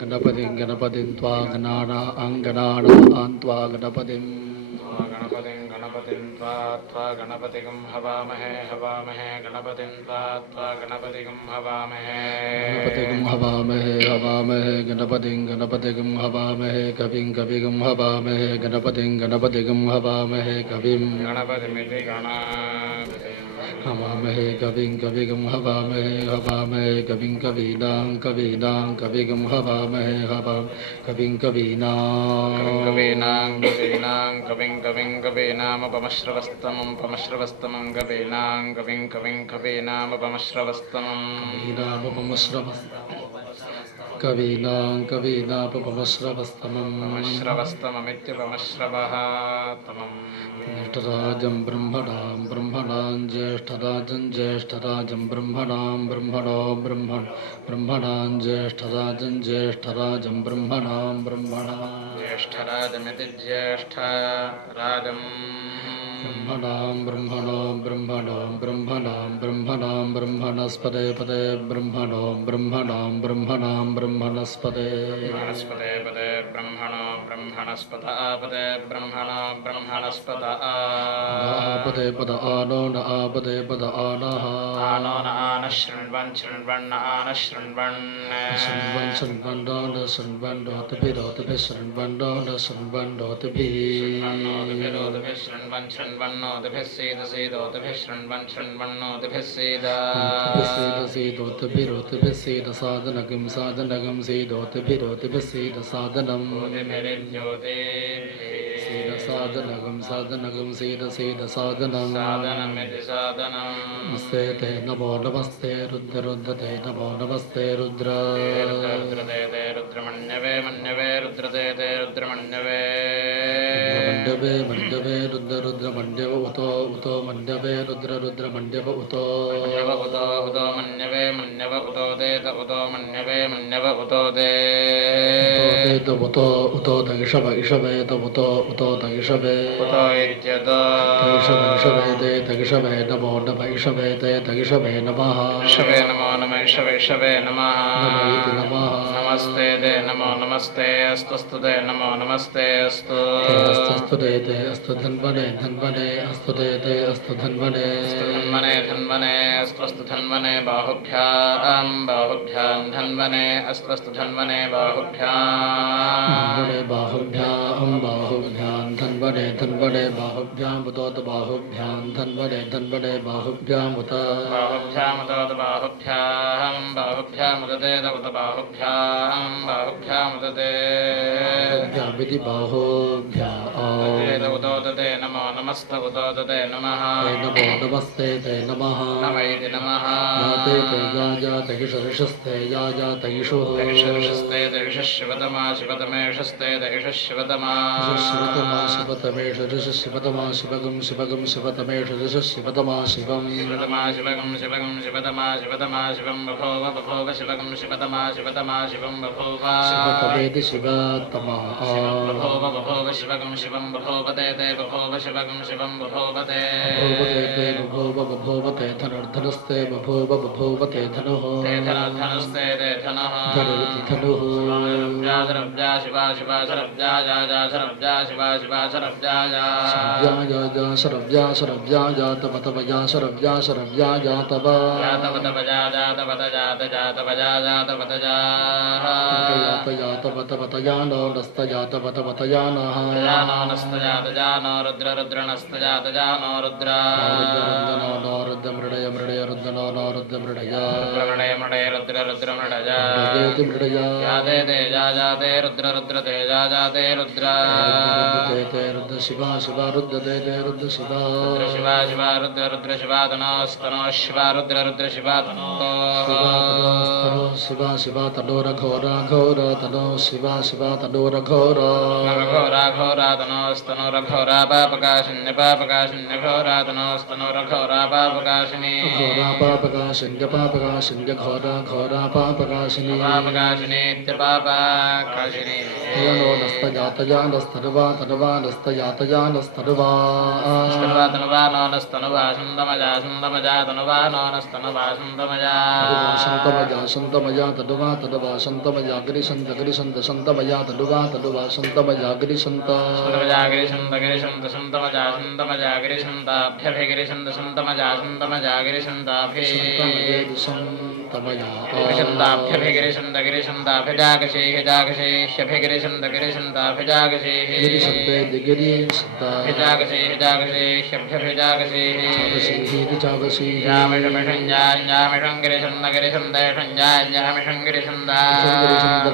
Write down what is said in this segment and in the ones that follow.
गणपतिं गणपतिं त्वा गणाना अंगणाना त्वा गणपतिं त्वा गणपतिगं हवामहे गणपतिं त्वा गणपतिगं हवामहे गणपतिं हवामहे कविं कविगं हवामहे गणपतिं हवामहे कविं गणपतिमिति हवामहे कविं कविगं हवामहे कविं कवीनां कविगं हवामहे कविं कवीनां कविं कवीनामुपमश्रवस्तमं कवीनामुपमश्रवस्तममित्युपमश्रवः ज्येष्ठराजं ब्रह्मणां ज्येष्ठराजं ब्रह्मणां ज्येष्ठराजं ज्येष्ठराजमिति ज्येष्ठराजं ब्रह्मणस्पते पदे ब्रह्मणस्पते पदे ब्रह्मणस्पत आपदे ब्रह्मणस्पत आपदे पद आनो न आपदे पद आनः आन शृण्वन् शृण्वन्नोतिभिः सीदोतिभिः सीद साधनगं सीदोतिभिः सीद साधनम् साधनगं सीद नमस्ते ते नमो नमस्ते रुद्रते नमो नमस्ते रुद्र रुद्रमण्यवे रुद्रते रुद्रमण्यवे रुद्रमण्यव उतो मण्यवे रुद्रमण्यव उतो मण्यव उतो देत उतो मण्यवे उतो दे उतो दगिषवे उतो दगिषवे उतो इत्यतो दगिषवे नमो नमैषवे ते दगिषवे नमः नमो नमैषवे नमः नमस्ते ते नमो नमस्ते अस्तु ते नमो नमस्ते अस्तु ते अस्तु धन्वने अस्तु ते अस्तु धन्वने अस्तु धन्वने बाहुभ्यां धन्वने अस्तु धन्वने बाहुभ्यां धन्वने बाहुभ्यां उतोत बाहुभ्यां धन्वने बाहुभ्यां उत बाहुभ्यां उदते उत बाहुभ्यां उदते विधि बाहुभ्यां उदोदते नमो नमस्त उदोदते नमः नमो नमस्ते ते नमः नमैति नमः याते ते याजात ईशरिषस्ते याजात ईशुः ईशरिषस्ते शिवतमा शिवतमेशस्ते शिवतमा शिवतमेश शिवतमा शिवगं शिवतमेश शिवतमा शिवं शिवं बभूव शिवगं शिवतमा शिवं बभूव शिवतमेति शिवतमा बभूव शिवगं शिवं बभूवते ते बभूव शिवगं शिवं बभूवते बभूवते धनुर्धनुस्ते बभूवते धनुः ते धनुस्ते ते धनुः धनुः शरब्जा शिवा शरब्जा शरब्जा शिवा शरब्जा शरब्जा जातव शरब्जा जातव जानो नस्तजातवत जानः जानो रुद्र नस्तजानो रुद्र रुद्रमृडय रुद्र मृडय रुद्र मृडय यादे जाते रुद्र ते जाते रुद्र शिवा रुद्र ते रुद्र शिवा रुद्र शिवा तनो शिवा रुद्र शिवा तनो शिवा तनोर घोर तनो शिवा तनोर घोर तनोस्तनोर घोरा पापकाशिन्य घोरा तनोस्तनोर घोरा पापकाशिनी घोरा पापकाशिनी पापकाशिनी नो नस्तजातजानस्तनुवा तनुवा नस्तनुवा शन्तमजा शन्तमजा तदुवा तदवा शन्तमजा गिरिशन्त गिरिशन्त शन्तमजा तदुवा तदुवा शन्तमजा गिरिशन्त शन्तमजा गिरिशन्त गिरिशन्त शन्तमजा शन्तमजा गिरिशन्ताभ्यभि गिरिशन्त शन्तमजा शन्तमजा गिरिशन्ताभि गिरिशन्ताभ्यभि गिरिशन्त गिरिशन्ताभिजागशेः जागशेह्यभि गिरिशन्त गिरिशन्ताभिजागशेः गिरिशन्ते गिरिशन्ताभिजागशेः जागशेह्यभ्यभिजागशेः जागशेः जामिषमिषञ्जाञ्जामिषं गिरिशन्त गिरिशन्तेषञ्जाञ्जामिषं गिरिशन्ता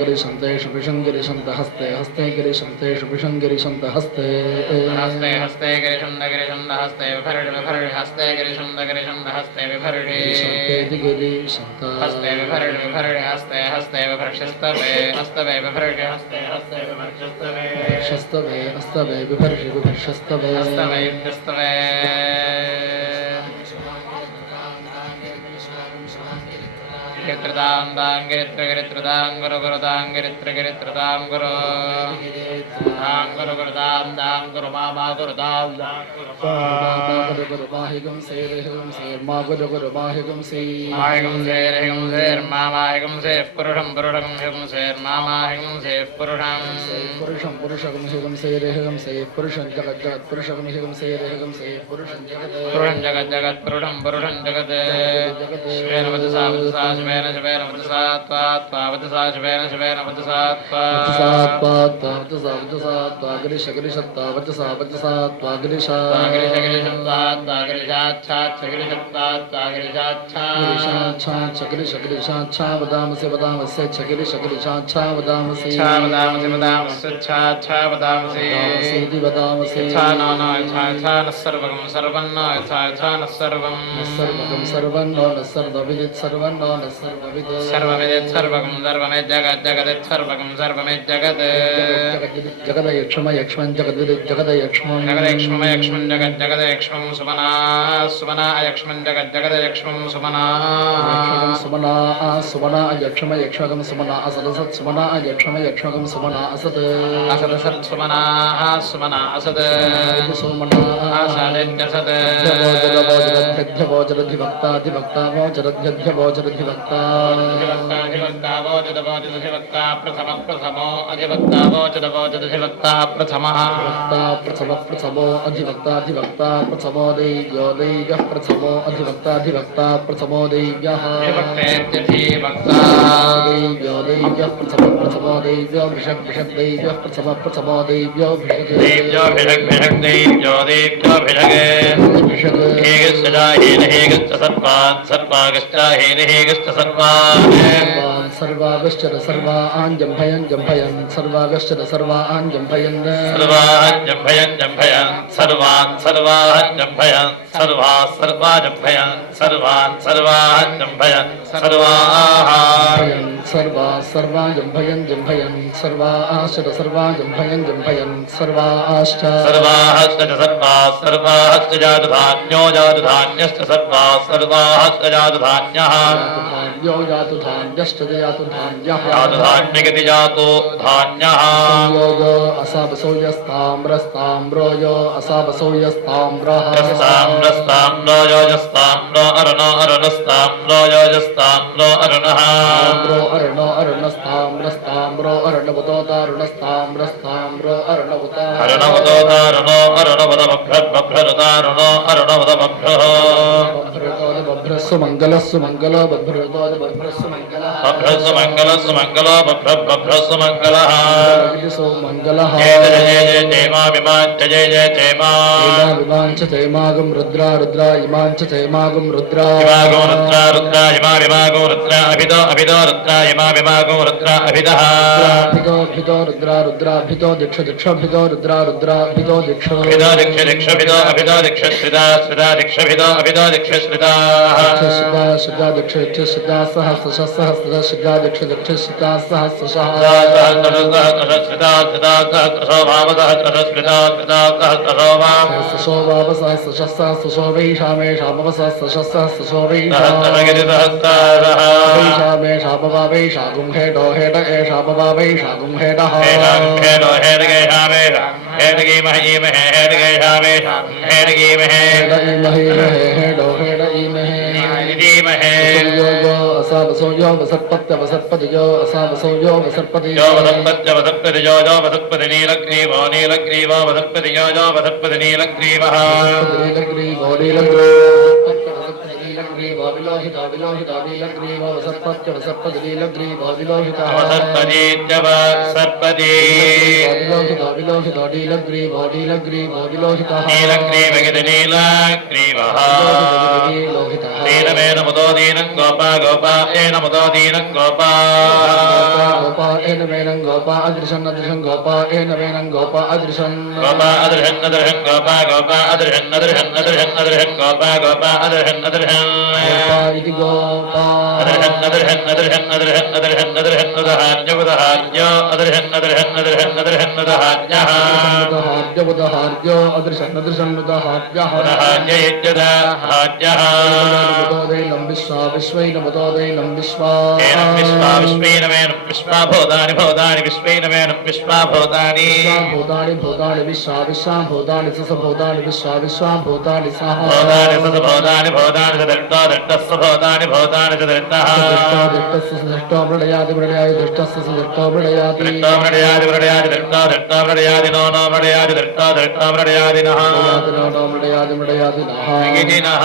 गिरिशन्तेषु पिषं गिरिशन्त हस्ते हस्ते गिरिशन्तेषु पिषं गिरिशन्त हस्ते हस्ते हस्ते गिरिशन्त गिरिशन्त हस्ते विभर्षि विभर्षि हस्ते गिरिशन्त गिरिशन्त हस्ते विभर्षि हस्ते विभर्षि विभर्षि हस्ते हस्ते विभर्षस्तवे हस्तवे विभर्षि हस्ते हस्ते विभर्षस्तवे हस्तवे हस्तवे विभर्षि विभर्षस्तवे हस्तवे हस्तवे गिरित्रदाङ्गिरित्रगिरित्रदाङ्गुरुदाङ्गिरित्रगिरित्रदाङ्गुरु गुरुदाङ्गुरुदाङ्गुरु मामा गुरुदाङ्गुरु माहिगं सेर्हिगं सेर्मा गुरु माहिगं सेर्हिगं सेर्हिगं सेर्मामाहिगं सेः पुरुषं पुरुषं हिगं सेर्मामाहिगं सेः पुरुषं पुरुषं पुरुषगं हिगं सेर्हिगं सेः पुरुषं जगत् जगत् पुरुषगं हिगं सेर्हिगं सेः पुरुषं जगत् पुरुषं जगत् जगत् पुरुषं पुरुषं जगत् शिवेन वदसा वदसा शिवेन शिवेन वदसा त्वा त्वा वदसा शिवेन शिवेन वदसा त्वा वदसा वदसा त्वा गिरिश गिरिशत्वा वदसा वदसा त्वा गिरिशा गिरिश गिरिशत्वा त्वा गिरिशाच्छाच्छ गिरिशत्वा त्वा गिरिशाच्छा गिरिशाच्छाच्छ गिरिश गिरिशाच्छा वदामसि वदामस्य छ गिरिश गिरिशाच्छा वदामसि छा वदामसि वदामस्य छा छा वदामसि वदामसि वदामसि छा न छा छा न सर्वगं सर्वं न छा छा न सर्वं सर्वगं सर्वं न सर्वविदित् सर्वं न सर्वविद् सर्वविदित् सर्वगं सर्वमेत् जगत् जगदित् सर्वगं सर्वमेत् जगत् जगदयक्ष्म यक्ष्मं जगद्विदित् जगदयक्ष्मं जगदयक्ष्म यक्ष्मं जगत् जगदयक्ष्मं सुमना सुमना अयक्ष्मं जगत् जगदयक्ष्मं सुमना सुमना सुमना अयक्ष्म यक्ष्मगं सुमना असदसत् सुमना अयक्ष्म यक्ष्मगं सुमना असत् असदसत् सुमना सुमना असत् सुमना असदित्यसत् वोजरधिभक्ता वोजरधिभक्ता अधिभक्ता वोजद वोजदधिभक्ता प्रथम प्रथमो अधिभक्ता वोजद वोजदधिभक्ता प्रथमः प्रथम प्रथमो अधिभक्ता अधिभक्ता प्रथमो दैव्यो दैव्यः प्रथमो अधिभक्ता अधिभक्ता प्रथमो दैव्यः अधिभक्तेत्यधिभक्ता दैव्यो दैव्यः प्रथम प्रथमो दैव्यो भिषक् भिषक् दैव्यः प्रथम प्रथमो दैव्यो भिषक् दैव्यो भिषक् भिषक् दैव्यो दैव्यो भिषगे भिषग् हेगश्च हेन हेगश्च सर्वान् सर्वागश्च हेन हेगश्च सर्वान् सर्वागश्च सर्वान् जम्भयन् जम्भयन् सर्वागश्च सर्वान् जम्भयन् सर्वान् जम्भयन् जम्भयन् सर्वान् सर्वान् जम्भयन् सर्वाः सर्वा जम्भयन् सर्वान् सर्वान् जम्भयन् सर्वान् सर्वा सर्वा जम्भयन् जम्भयन् सर्वाश्च सर्वा जम्भयन् जम्भयन् सर्वाश्च सर्वाश्च सर्वाः सर्वाश्च जातुधान्यो जातुधान्यश्च सर्वाः सर्वाश्च जातुधान्यः यो जातु धान्यश्च जातु धान्यः जातुधान्यगति जातो धान्यः संयोगो असावसो यस्ताम्रस्ताम्रो यो असावसो यस्ताम्रः स्ताम्रस्ताम्रो यो यस्ताम्रो अरुणो अरुणस्ताम्रो यो यस्ताम्रो अरुणः ताम्रो अरुणो अरुणस्ताम्रस्ताम्रो अरुणवतो तारुणस्ताम्रस्ताम्रो अरुणवतो अरुणवतो तारुणो अरुणवतो बभ्रतारुणो अरुणवतो बभ्रः बभ्रस्सु मंगलस्सु मंगलो बभ्रतो बभ्रस्सु मंगलः बभ्रस्सु मंगलस्सु मंगलो बभ्रस्सु मंगलः सो मंगलः जय जय जयमा विमांच जय जय जयमा विमांच जयमागम रुद्रा रुद्रा इमांच जयमागम रुद्रा इमागम रुद्रा रुद्रा इमा विमागम रुद्रा अभितो अभितो रुद्रा इमा विमागम रुद्रा अभितः अभितो अभितो रुद्रा रुद्रा अभितो दीक्ष दीक्ष अभितो रुद्रा रुद्रा अभितो दीक्ष अभितो दीक्ष दीक्ष अभितो अभितो दीक्ष श्रिता श्रिता दीक्ष अभितो अभितो दीक्ष श्रिता श्रिता श्रिता दीक्ष श्रिता सहस्र सहस्र श्रिता दीक्ष दीक्ष श्रिता सहस्र श्रिता श्रिता सहस्रो भाव सहस्र श्रिता श्रिता सहस्रो भाव सहस्रो भाव सहस्र सहस्रो वैशामे शाम सहस्र सहस्रो वैशामे शाम वैशागुं हेडो हेड एषा वैशागुं हेडः हेडो हेड गेशामे हेड गीमहे इमहे हेड गेशामे हेड गीमहे हेड इमहे हेडो हेड इमहे असावसो यो वसत्पत्यवसत्पतियो असावसो यो वसत्पति यो वसत्पत्यवसत्पतियो यो वसत्पति नीलग्रीवो नीलग्रीवो वसत्पतियो यो वसत्पति नीलग्रीवः नीलग्रीवो नीलग्रीवो विलोहितो विलोहितो नीलग्रीवो वसत्पत्यवसत्पति नीलग्रीवो विलोहितः वसत्पतीत्यवसत्पति विलोहितो विलोहितो नीलग्रीवो नीलग्रीवो विलोहितः नीलग्रीवगिति नीलग्रीवः दीनमेन मुदो दीनं गोपा गोपा एन मुदो दीनं गोपा गोपा एन वेनं गोपा अदृशन् अदृशन् गोपा एन वेनं गोपा अदृशन् गोपा अदृशन् अदृशन् गोपा गोपा अदृशन् अदृशन् अदृशन् अदृशन् गोपा गोपा अदृशन् अदृशन् गोपा इति गोपा अदृशन् अदृशन् अदृशन् अदृशन् अदृशन् अदृशन् उदहार्य उदहार्य अदृशन् अदृशन् अदृशन् अदृशन् उदहार्यः उदहार्य उदहार्यो अदृशन् अदृशन् उदहार्यः उदहार्य इत्युदहार्यः मुदोदैनं विश्वा विश्वैनं मुदोदैनं विश्वा एनं विश्वा विश्वेनमेनं विश्वा भूतानि भूतानि विश्वेनमेनं विश्वा भूतानि भूतानि भूतानि विश्वा विश्वा भूतानि ससभूतानि विश्वा विश्वा भूतानि सह भूतानि ससभूतानि भूतानि सदृष्टा दृष्टस्स भूतानि भूतानि सदृष्टः दृष्टस्य सदृष्टो मृडयाति मृडयाति दृष्टस्य सदृष्टो मृडयाति दृष्टा मृडयाति मृडयाति दृष्टा दृष्टा मृडयाति नो नो मृडयाति दृष्टा दृष्टा मृडयाति नः नो मृडयाति मृडयाति नः नः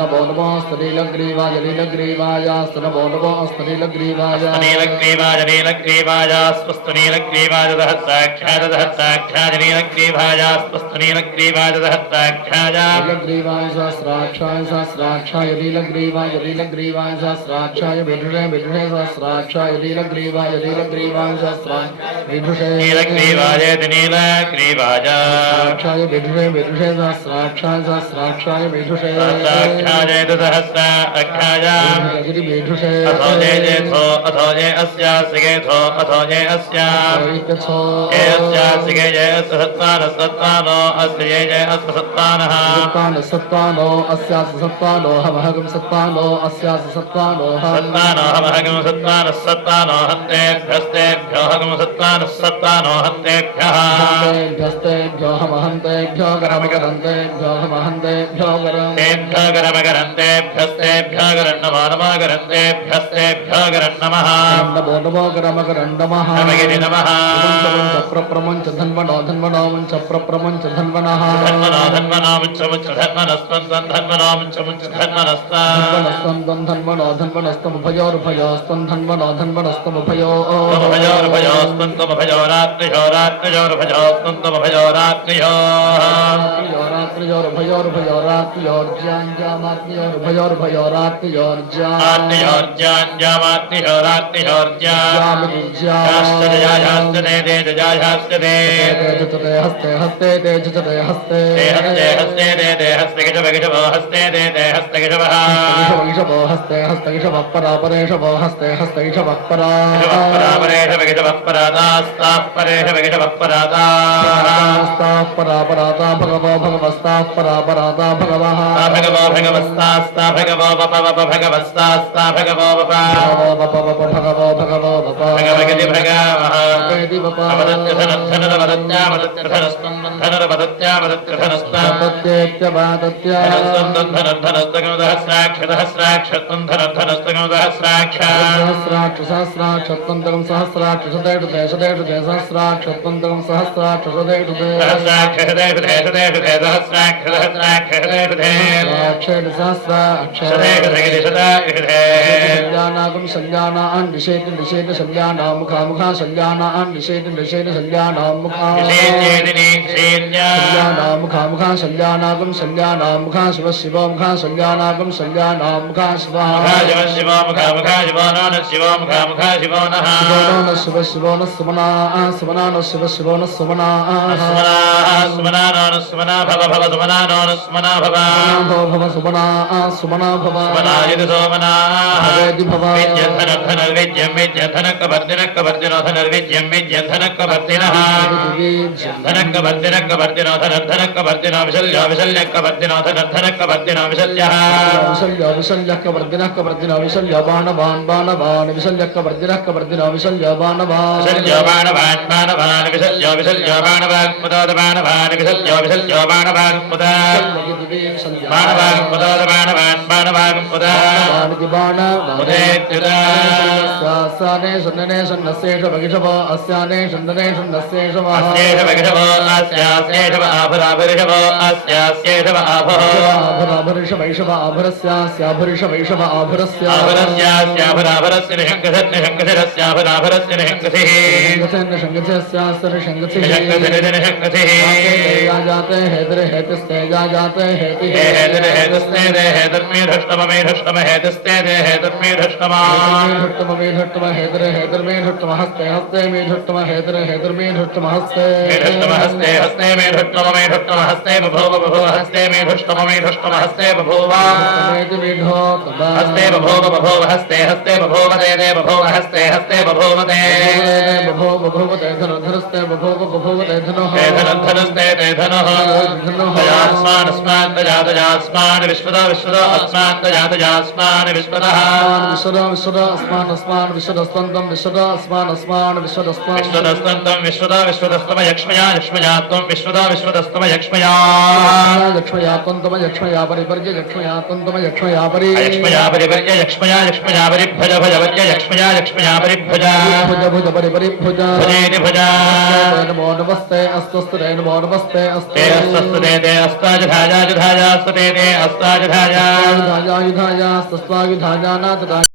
नमो नमोऽस्तु नीलग्रीवाय नीलग्रीवायास्तु नमो नमोऽस्तु नीलग्रीवाय नीलग्रीवाय नीलग्रीवाय स्वस्तु नीलग्रीवाय दहस्साक्षाय दहस्साक्षाय नीलग्रीवाय स्वस्तु नीलग्रीवाय दहस्साक्षाय नीलग्रीवाय सहस्राक्षाय सहस्राक्षाय नीलग्रीवाय नीलग्रीवाय सहस्राक्षाय विदुषे विदुषे सहस्राक्षाय नीलग्रीवाय नीलग्रीवाय सहस्राय विदुषे नीलग्रीवाय नीलग्रीवाय सहस्राक्षाय विदुषे विदुषे सहस्राक्षाय सहस्राक्षाय विदुषे सहस्राक्षाय दहस्साक्षाय विदुषे अथो जे थो अथो जे अस्यासिगे थो अथो जे अस्या ए अस्यासिगे जे सत्तान सत्तानो अस्य जे अस्य सत्तानः सत्तानो अस्यास सत्तानो हमहगम सत्तानो अस्यास सत्तानो सत्तानो हमहगम सत्तानः सत्तानो हन्तेभ्यस्तेभ्यो हगम सत्तानः सत्तानो हन्तेभ्यः हस्तेभ्यो हमहन्तेभ्यो गरमगरन्तेभ्यो हमहन्तेभ्यो गरं तेभ्यो गरमगरन्तेभ्यस्तेभ्यो गरन्नमो नमो गरन्तेभ्यस्तेभ्यो गरन्नमः नमो नमो गरमगरन्नमः नमगिरि नमः प्रप्रमञ्च धन्वनो धन्वनो मञ्च प्रप्रमञ्च धन्वनः धन्वनो धन्वनो मुच्च धन्वनस्त्वं धन्वनो मुच्च धन्वनस्त्वं धन्वनो धन्वनस्तमुभयोरुभयोस्त्वं धन्वनो धन्वनस्तमुभयो उभयोरुभयोस्त्वं तमुभयोरात्रियोरात्रियोरुभयोस्त्वं तमुभयोरात्रियो हस्ते हस्ते ते हस्ते हस्ते दे हस्ते गिषभो हस्ते दे हस्ते गिषभः हस्ते हस्ते गिषभः परापरेषभो हस्ते हस्ते गिषभः परा परापरेषभ गिषभः परादास्ताः परेषभ गिषभः परादास्ताः परापराता भगवो भगवस्ताः परापराता भगवः भगवो भगवस्तास्ता भगवो वप वप भगवस्तास्ता भगवो वप भगवो भगवो भगवगति भगवः भगवति वप सहस्राक्षतंतकं सहस्राक्षतेषुते सहस्राक्षतंतकं सहस्राक्षतेषुते संज्ञानागं संज्ञानान् निषेध निषेध संज्ञानां मुखा मुखा संज्ञानां निषेध निषेध संज्ञानां मुखा संज्ञानां मुखा मुखा संज्ञानागं संज्ञानां मुखा शिव शिव मुखा संज्ञानागं संज्ञानां मुखा शिव शिव मुखा मुखा शिवो न शिव मुखा मुखा शिवो नः शिव शिवो न सुमना सुमना न शिव शिवो न सुमना सुमना न सुमना भव भव सुमना न सुमना भव भव सुमना सुमना भव सुमना यदि सोमना भवेदि भव ధనర్విద్యం విద్యధనకవర్దినకవర్దినో ధనర్విద్యం విద్యధనకవర్దినః ధనకవర్దినకవర్దినో ధనర్ధనకవర్దినో విశల్యో విశల్యకవర్దినో ధనర్ధనకవర్దినో విశల్యః విశల్యవర్దినకవర్దిన విశల్య బాణవాన్ బాణవాన్ విశల్యకవర్దినకవర్దిన విశల్య బాణవాన్ విశల్యో బాణవాన్ బాణవాన్ విశల్యో విశల్యో బాణవాన్ ముదాద బాణవాన్ విశల్యో విశల్యో బాణవాన్ ముదా బాణవాన్ ముదాద బాణవాన్ బాణవాన్ ముదా బాణ ముదేత్యుదా సానే సన్ననే సన్నశేష భగిషభో అస్యానే సన్ననే సన్నశేషవ అస్యేష భగిషభో అస్యాస్యేషవ ఆభరాభరిషభో అస్యాస్యేషవ ఆభః ఆభరాభరిష వైషవ ఆభరస్యాస్యాభరిష వైషవ ఆభరస్య ఆభరస్యాస్యాభరాభరస్య నిషంగధర్నిషంగధిరస్యాభరాభరస్య నిషంగధిః శంగస్యాస్య శంగసి నిషంగధిరినిషంగధిః जाते हेदर हेतस्ते जाते हेति हेदर हेतस्ते दे हेदर्मे धष्टमे धष्टम हेतस्ते दे हेदर्मे धष्टमा धट्टम हेदर हेदर में धट्टम हस्ते हस्ते में धट्टम हेदर हेदर में धट्टम हस्ते धष्टम हस्ते हस्ते में धष्टम हस्ते बभूव बभूव हस्ते में धष्टम हस्ते बभूव हस्ते बभूव बभूव हस्ते हस्ते बभूव दे बभूव हस्ते हस्ते बभूव दे बभूव दे धनस्ते बभूव दे धनः धनस्ते दे धनः तजास्मान् अस्मान् तजास्मान् विश्वदा विश्वदा अस्मान् तजास्मान् विश्वदः विश्वदा अस्मान् अस्मान् विश्वदस्तन्तं विश्वदा अस्मान् अस्मान् विश्वदस्मान् विश्वदस्तन्तं विश्वदा विश्वदस्तम यक्ष्मया यक्ष्मया त्वं विश्वदा विश्वदस्तम यक्ष्मया यक्ष्मया त्वं यक्ष्मया परिपर्य यक्ष्मया त्वं यक्ष्मया परि यक्ष्मया परिपर्य यक्ष्मया यक्ष्मया परिभज भजवर्य यक्ष्मया यक्ष्मया परिभज भुज भुज परिभुज भजेति भजा नमो नमस्ते अस्तुस्ते नमो नमस्ते ते अस्तस्ते ते अस्ताजधाजाजधाजास्ते ते अस्ताजधाजा युधाया युधाया युधाया